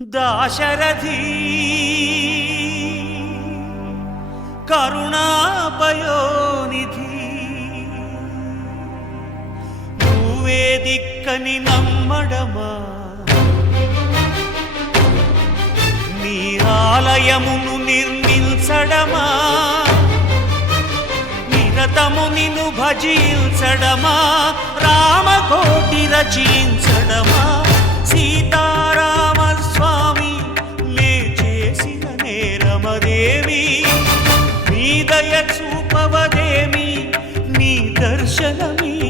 దాశరథి కరుణాపయోనిధి నువ్వే దిక్కని నమ్మడమా నీ ఆలయమును నిర్మించడమా నిరతము నిన్ను భజించడమా రామకోటి రచించడమా సీతారామ స్వామి నే చేసిన నేరమదేమి నీ దయ చూపవదేమి నీ దర్శనమీయవిదేమి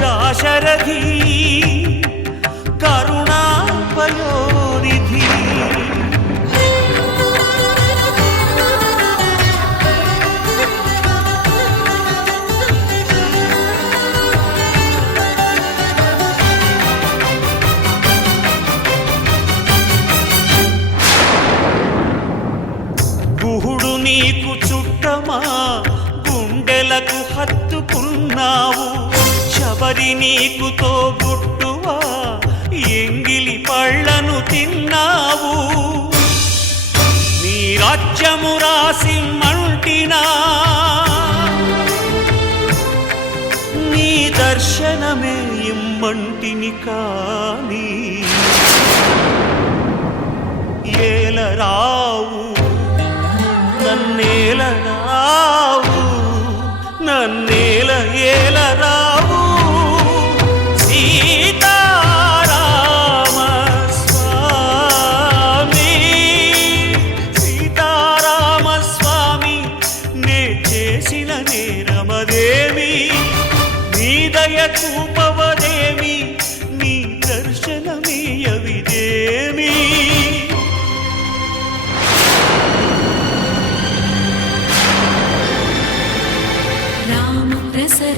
దాశరథి కరుణాపయోనిధి గుహుడు నీకు చుట్టమా గుండెలకు హత్తుకున్నావు శబరి నీకు తోబుట్టువా ఎంగిలి పళ్ళను తిన్నావు నీ రాజ్యము రాసి మంటినా నీ దర్శనమే ఇమ్మంటిని కాని ఏలరావు నన్నేలరావు నన్నేల ఏలరావు సీతారామ స్వామి సీతారామ స్వామి నే చేసిన నేరమదేమి నీ దయ చూపవదేమి నీ దర్శనమీయవిదేమి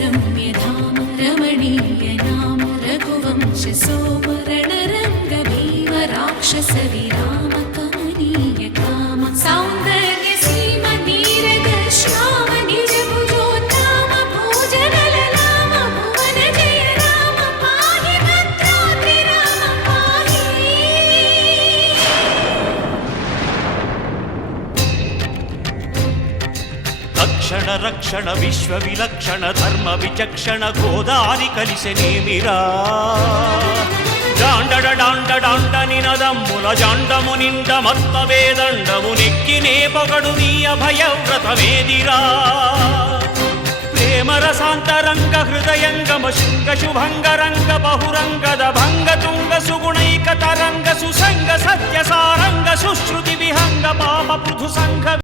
रम्यधाम रमणीय नाम रघुवंश सोमरण रंग भीम राक्षस विराम कमनीय काम सौंदर्य सीम नीरद श्याम निज भुजोत्तम भोजन ललाम भुवन जय राम पाहि भद्राद्रि राम पाहि రక్షణ రక్షణ విశ్వ విలక్షణ ధర్మ విచక్షణ గోదారి కలిసెనేమిరా జాండడ డాండ డాండ నినదమ్ముల జాండము నిండ మత్త వేదండము నెక్కినే పొగడు నీ అభయవ్రతమేదిరా ప్రేమరసాంతరంగ హృదయంగమ శృంగ శుభంగరంగ బహురంగద భంగ తుంగ సుగుణైక తరంగ సుసంగ సత్య సారంగ సుశ్రుతి విహంగ పాప పృథు సంఘ